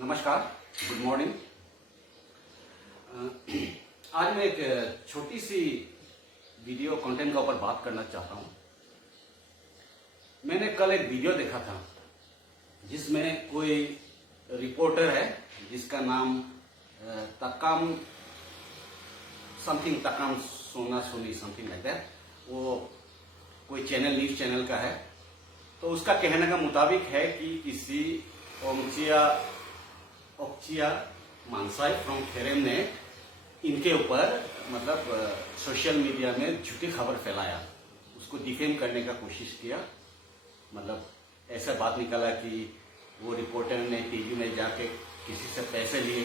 नमस्कार, good morning. आज मैं एक छोटी सी वीडियो कंटेंट का ऊपर बात करना चाहता हूँ। मैंने कल एक वीडियो देखा था जिसमें कोई रिपोर्टर है जिसका नाम तकाम सोना सोनी समथिंग लाइक दैट, वो कोई चैनल न्यूज चैनल का है। तो उसका कहने का मुताबिक है कि किसी ओक्चिया मानसाई फ्रॉम थेरेम ने इनके ऊपर सोशल मीडिया में झूठी खबर फैलाया, उसको डिफेम करने का कोशिश किया। ऐसा बात निकला कि वो रिपोर्टर ने टीवी में जाके किसी से पैसे लिए,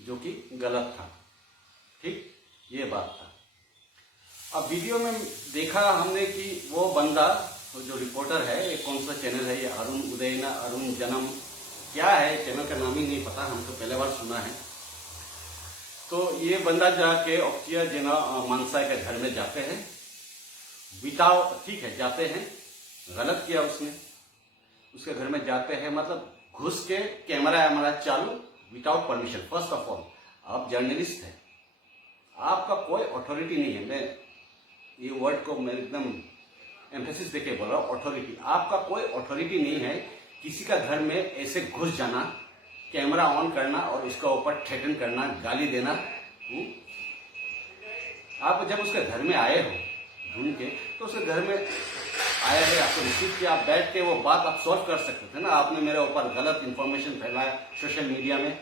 जो कि गलत था। ठीक, ये बात था। अब वीडियो में देखा हमने कि वो बंदा जो रिपोर्टर है, ये कौन सा चैनल है, ये अरुण उदयना, अरुण जन्म, क्या है चैनल का नाम ही नहीं पता, हम तो पहले बार सुना है। तो ये बंदा जाके ओक्चिया जेना मानसाई के घर में जाते हैं, ठीक है, जाते हैं, गलत किया उसने, उसके घर में जाते हैं, घुस के कैमरा चालू without permission. First of all, आप जर्नलिस्ट हैं, आपका कोई अथॉरिटी नहीं है। मैं ये वर्ड को मैं एकदम एम्फेसिस देके बोल रहा हूं, अथॉरिटी। आपका कोई अथॉरिटी नहीं है किसी का घर में ऐसे घुस जाना, कैमरा ऑन करना और उसका ऊपर थ्रेटन करना, गाली देना। आप जब उसके घर में आए हो ढूंढ के, तो उसके घर में आया है, आपको रिसीव किया, आप बैठ के वो बात आप सॉल्व कर सकते थे ना। आपने मेरे ऊपर गलत इंफॉर्मेशन फैलाया सोशल मीडिया में,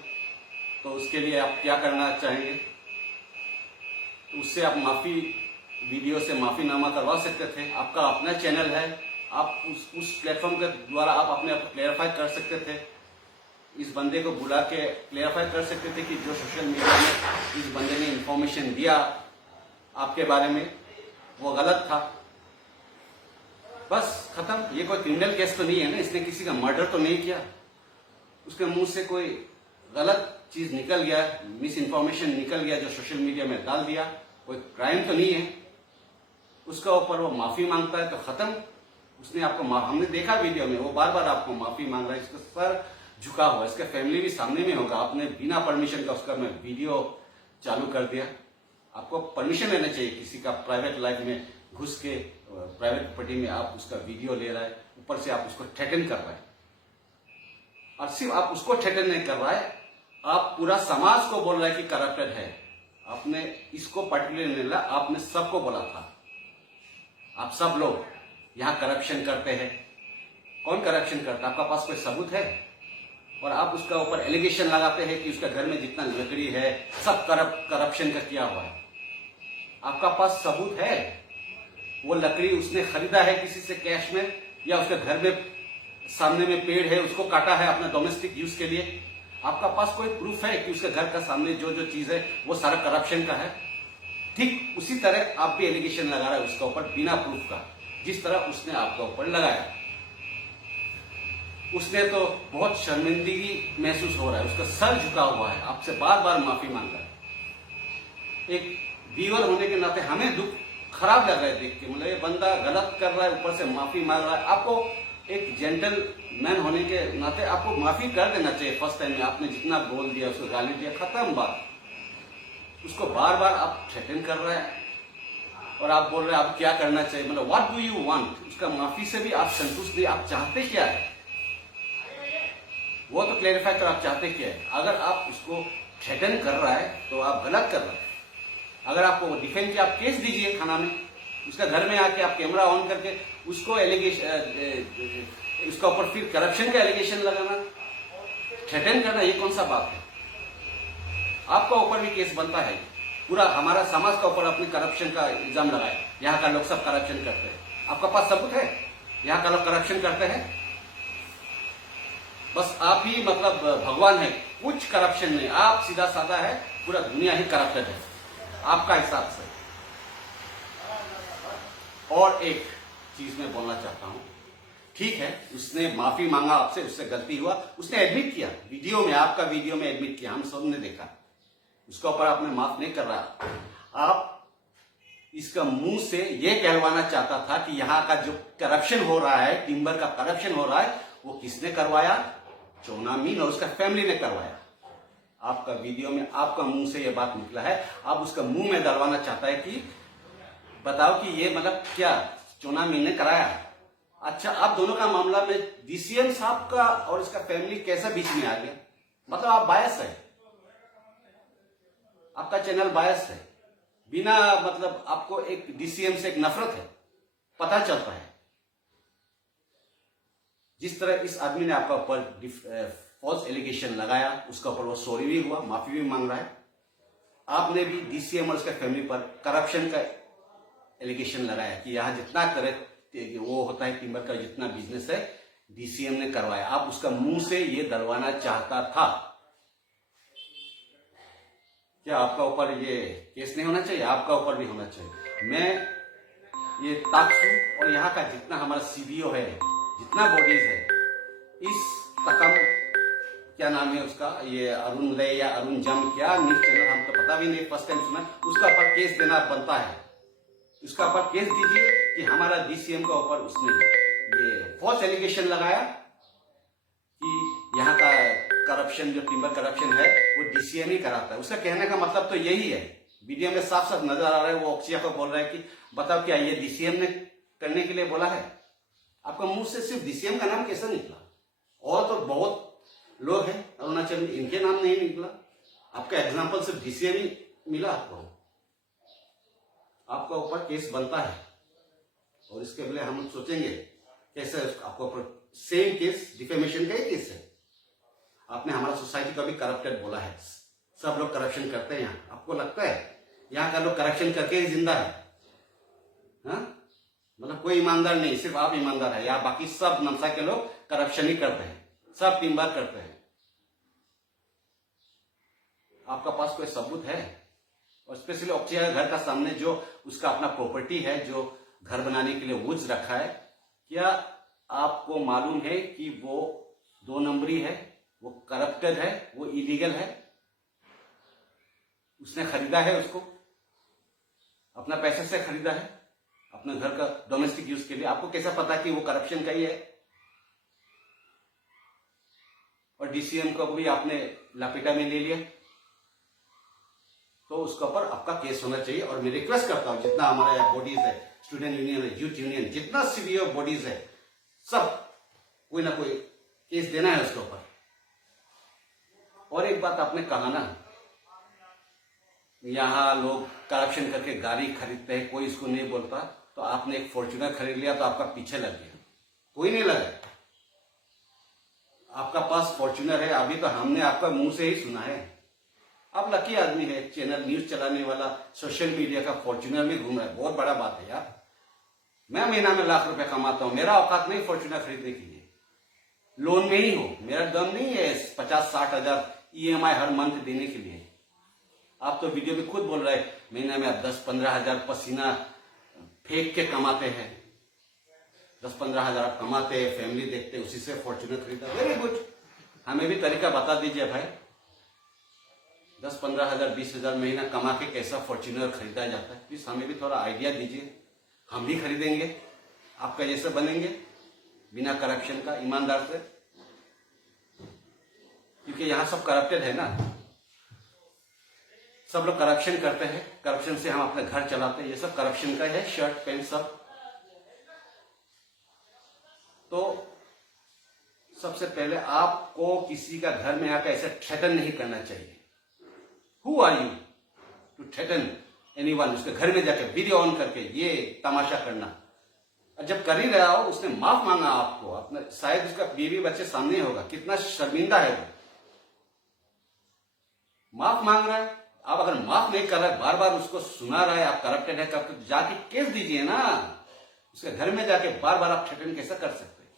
तो उसके लिए आप क्या करना चाहेंगे? उससे आप माफी, वीडियो से माफीनामा करवा सकते थे। आपका अपना चैनल है, आप उस प्लेटफॉर्म के द्वारा आप अपने आप को क्लेरिफाई कर सकते थे। इस बंदे को बुला के क्लेरिफाई कर सकते थे कि जो सोशल मीडिया में इस बंदे ने इंफॉर्मेशन दिया आपके बारे में, वो गलत था। बस खत्म। ये कोई क्रिमिनल केस तो नहीं है ना, इसने किसी का मर्डर तो नहीं किया, उसके मुंह से कोई गलत चीज निकल गया, मिस इन्फॉर्मेशन निकल गया जो सोशल मीडिया में डाल दिया, कोई क्राइम तो नहीं है। उसका ऊपर वो माफी मांगता है तो खत्म। उसने आपको हमने देखा वीडियो में, वो बार बार आपको माफी मांग रहा है, इसका सर झुका हुआ, इसका फैमिली भी सामने में होगा। आपने बिना परमिशन का उसका मैं वीडियो चालू कर दिया। आपको परमिशन लेना चाहिए किसी का प्राइवेट लाइफ में घुस के, प्राइवेट प्रॉपर्टी में आप उसका वीडियो ले रहा है, ऊपर से आप उसको थ्रेटन कर रहा है। और सिर्फ आप उसको थ्रेटन नहीं कर रहा है, आप पूरा समाज को बोल रहा है कि करप्टेड है। आपने इसको पर्टिकुलर नहीं बोला, आपने सबको बोला था, आप सब लोग यहां करप्शन करते हैं। कौन करप्शन करता है? आपका पास कोई सबूत है? और आप उसका ऊपर एलिगेशन लगाते हैं कि उसका घर में जितना लकड़ी है सब करप्शन का किया हुआ है। आपका पास सबूत है? वो लकड़ी उसने खरीदा है किसी से कैश में, या उसके घर में सामने में पेड़ है उसको काटा है अपना डोमेस्टिक यूज के लिए? आपका पास कोई प्रूफ है कि उसके घर का सामने जो जो चीज है वो सारा करप्शन का है? ठीक उसी तरह आप भी एलिगेशन लगा रहे हैं उसका ऊपर बिना प्रूफ का, जिस तरह उसने आपके ऊपर लगाया। उसने तो बहुत शर्मिंदगी महसूस हो रहा है, उसका सर झुका हुआ है, आपसे बार बार माफी मांग रहा है। एक व्यूअर होने के नाते हमें दुख खराब लग रहा है देख के, ये बंदा गलत कर रहा है, ऊपर से माफी मांग रहा है। आपको एक जेंटल मैन होने के नाते आपको माफी कर देना चाहिए। फर्स्ट टाइम में आपने जितना बोल दिया, उसको गाली दिया, खत्म बात। उसको बार बार आप थ्रेटन कर रहे हैं और आप बोल रहे हैं आप क्या करना चाहिए, व्हाट डू यू वांट? उसका माफी से भी आप संतुष्ट नहीं, आप चाहते क्या है वो तो क्लेरिफाई कर, आप चाहते क्या है? अगर आप उसको थ्रेटन कर रहा है तो आप गलत कर रहे हैं। अगर आपको डिफेंड किया, आप केस दीजिए थाना में, उसका घर में आके आप कैमरा ऑन करके उसको एलिगेशन, उसका ऊपर फिर करप्शन का एलिगेशन लगाना, थ्रेटन करना, ये कौन सा बात है? आपका ऊपर भी केस बनता है। पूरा हमारा समाज का ऊपर अपने करप्शन का इल्जाम लगाए, यहाँ का लोग सब करप्शन करते हैं। आपका पास सबूत है यहाँ का लोग करप्शन करते हैं? बस आप ही भगवान है, कुछ करप्शन नहीं, आप सीधा साधा है, पूरा दुनिया ही करप्टेड है आपका हिसाब से। और एक चीज मैं बोलना चाहता हूं, ठीक है उसने माफी मांगा आपसे, उससे गलती हुआ, उसने एडमिट किया वीडियो में, आपका वीडियो में एडमिट किया, हम सबने देखा। उसका ऊपर आपने माफ नहीं कर रहा। आप इसका मुंह से यह कहलवाना चाहता था कि यहाँ का जो करप्शन हो रहा है, टिम्बर का करप्शन हो रहा है, वो किसने करवाया? चोना मीन और उसका फैमिली ने करवाया। आपका वीडियो में आपका मुंह से यह बात निकला है, आप उसका मुंह में डलवाना चाहता है कि बताओ कि ये मतलब क्या चोना मीन ने कराया। अच्छा, आप दोनों का मामला में डीसीएम साहब का और इसका फैमिली कैसा बीच में आ गया? मतलब आप बायस है, आपका चैनल बायस है, बिना मतलब आपको एक डीसीएम से एक नफरत है, पता चलता है। जिस तरह इस आदमी ने आपका ऊपर फॉल्स एलिगेशन लगाया, उसका ऊपर वो सॉरी भी हुआ, माफी भी मांग रहा है। आपने भी डीसीएम और उसके फैमिली पर करप्शन का एलिगेशन लगाया कि यहां जितना करे वो होता है टिम्बर का जितना बिजनेस है डीसीएम ने करवाया। आप उसका मुंह से ये डलवाना चाहता था। क्या आपका ऊपर ये केस नहीं होना चाहिए? आपका ऊपर भी होना चाहिए। मैं ये ताकसू और यहाँ का जितना हमारा सीबीओ है, जितना बॉडीज है, इस तकम क्या नाम है उसका, ये अरुण रे या अरुण जम, क्या न्यूज चैनल, हमको पता भी नहीं, फर्स्ट टाइम सुना, उसका ऊपर केस देना बनता है। उसका ऊपर केस दीजिए कि हमारा डीसीएम का ऊपर उसने ये फॉल्स एलिगेशन लगाया कि यहाँ का करप्शन जो टिम्बर करप्शन है वो डीसीएम ही कराता है। उसका कहने का मतलब तो यही है, वीडियो में साफ साफ नजर आ रहा है। वो अक्षय को बोल रहा है कि बताओ क्या ये डीसीएम ने करने के लिए बोला है? आपका मुंह से सिर्फ डीसीएम का नाम कैसा निकला? और तो बहुत लोग हैं अरुणाचल में, इनके नाम नहीं निकला। आपका एग्जाम्पल सिर्फ डीसीएम ही मिला आपको। आपका ऊपर केस बनता है और इसके लिए हम सोचेंगे कैसे आपको ऊपर सेम केस, डिफेमेशन का ही केस है। आपने हमारा सोसाइटी को भी करप्टेड बोला है, सब लोग करप्शन करते हैं यहाँ। आपको लगता है यहाँ का लोग करप्शन करके ही जिंदा है? हाँ, मतलब कोई ईमानदार नहीं, सिर्फ आप ईमानदार है, या बाकी सब नमसा के लोग करप्शन ही करते हैं, सब टिम्बर करते हैं। आपका पास कोई सबूत है? और स्पेशली ऑक्सिया घर का सामने जो उसका अपना प्रॉपर्टी है, जो घर बनाने के लिए वुड्स रखा है, क्या आपको मालूम है कि वो 2 नंबरी है, वो करप्टेड है, वो इलीगल है? उसने खरीदा है, उसको अपना पैसे से खरीदा है, अपने घर का डोमेस्टिक यूज के लिए। आपको कैसा पता कि वो करप्शन का ही है? और डीसीएम को भी आपने लपेटा में ले लिया, तो उसके ऊपर आपका केस होना चाहिए। और मैं रिक्वेस्ट करता हूं जितना हमारे बॉडीज है, स्टूडेंट यूनियन है, यूथ यूनियन, जितना सीवीओ बॉडीज है, सब कोई ना कोई केस देना है उसके ऊपर। और एक बात आपने कहा ना, यहां लोग करप्शन करके गाड़ी खरीदते हैं, कोई इसको नहीं बोलता, तो आपने एक फॉर्च्यूनर खरीद लिया तो आपका पीछे लग गया, कोई नहीं लगा। आपका पास फॉर्च्यूनर है, अभी तो हमने आपका मुंह से ही सुना है। आप लकी आदमी है, चैनल न्यूज चलाने वाला, सोशल मीडिया का फॉर्च्यूनर में घूम रहा है, बहुत बड़ा बात है यार। मैं महीना में लाख रुपए कमाता हूं, मेरा औकात नहीं फॉर्च्यूनर खरीदने के लिए, लोन में ही हो, मेरा दम नहीं है 50-60 हजार ईएमआई हर मंथ देने के लिए। आप तो वीडियो में खुद बोल रहे हैं महीने में आप 10-15 हजार पसीना फेंक के कमाते हैं, 10-15 हजार आप कमाते हैं, फैमिली देखते हैं, उसी से फॉर्च्यूनर खरीदा। वेरी गुड, हमें भी तरीका बता दीजिए भाई, 10-15 हजार 20 हजार महीना कमा के कैसा फॉर्च्यूनर खरीदा जाता है? प्लीज हमें भी थोड़ा आइडिया दीजिए, हम भी खरीदेंगे, आपका जैसे बनेंगे, बिना करप्शन का, ईमानदार से। क्योंकि यहां सब करप्टेड है ना, सब लोग करप्शन करते हैं, करप्शन से हम अपने घर चलाते हैं, ये सब करप्शन का है, शर्ट पैंट सब। तो सबसे पहले आपको किसी का घर में आकर ऐसे थ्रेटन नहीं करना चाहिए। Who are you to threaten anyone? उसके घर में जाकर वीडियो ऑन करके ये तमाशा करना। और जब कर ही रहा हो, उसने माफ मांगा आपको, अपना शायद उसका बीवी बच्चे सामने होगा, कितना शर्मिंदा है वो, माफ मांग रहा है। आप अगर माफ नहीं कर रहे, बार बार उसको सुना रहा है आप करप्टेड है, तो जाके केस दीजिए ना, उसके घर में जाके बार बार आप थ्रेटन कैसे कर सकते हैं?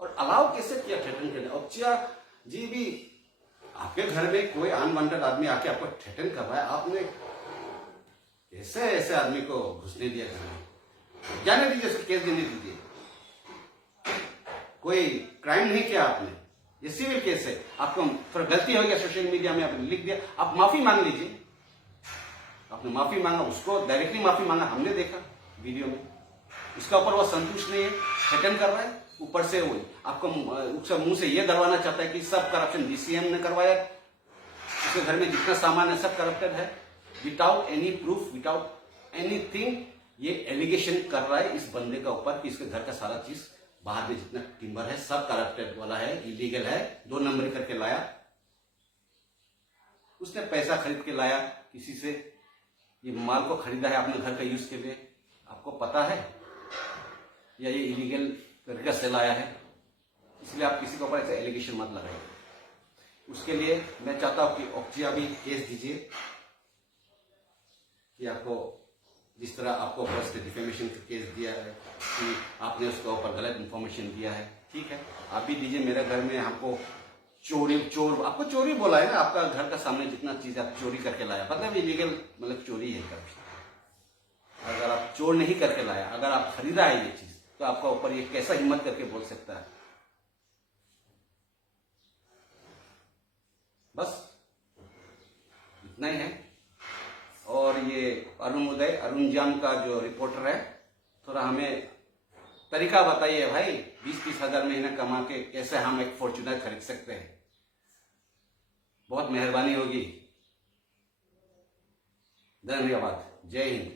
और अलाउ कैसे किया थ्रेटन करने? औचिया जी भी आपके घर में कोई अनवांटेड आदमी आके आपको थ्रेटन कर रहा है, आपने कैसे ऐसे आदमी को घुसने दिया घर में? जाने दीजिए, उसको केस देने दीजिए। कोई क्राइम नहीं किया आपने, ये सिविल केस है। आपको थोड़ा गलती हो गया, सोशल मीडिया में आपने लिख दिया, आप माफी मांग लीजिए। आपने माफी मांगा, उसको डायरेक्टली माफी मांगा, हमने देखा वीडियो में। उसका ऊपर वो संतुष्ट नहीं है, थ्रेटन कर रहा है, ऊपर से वो आपको उसका मुंह से ये डरवाना चाहता है कि सब करप्शन डीसीएम ने करवाया, उसके घर में जितना सामान है सब करप्टेड है, without any proof, without anything. ये एलिगेशन कर रहा है इस बंदे का ऊपर कि इसके घर का सारा चीज बाहर में जितना टिम्बर है सब करप्टेड वाला है, इलीगल है, 2 नंबरी करके लाया। उसने पैसा खरीद के लाया किसी से, ये माल को खरीदा है अपने घर का यूज के लिए, आपको पता है, या ये इलीगल तरीके से लाया है, इसलिए आप किसी के ऊपर ऐसे एलिगेशन मत लगाइए। उसके लिए मैं चाहता हूं कि औकजिया भी केस दीजिए कि आपको जिस तरह आपको ऊपर डिफेमेशन का केस दिया है कि आपने उसके ऊपर गलत इंफॉर्मेशन दिया है, ठीक है, आप भी दीजिए। मेरे घर में हमको आपको चोरी बोला है ना, आपका घर का सामने जितना चीज आप चोरी करके लाया, मतलब इलीगल, मतलब चोरी है करप्शन। अगर आप चोर नहीं करके लाया, अगर आप खरीदा है ये चीज, तो आपका ऊपर ये कैसा हिम्मत करके बोल सकता है? बस इतना ही है। और ये अरुण जाम का जो रिपोर्टर है, थोड़ा हमें तरीका बताइए भाई, 20-30 हजार महीना कमा के कैसे हम एक फॉर्च्यूनर खरीद सकते हैं? बहुत मेहरबानी होगी। धन्यवाद। जय हिंद।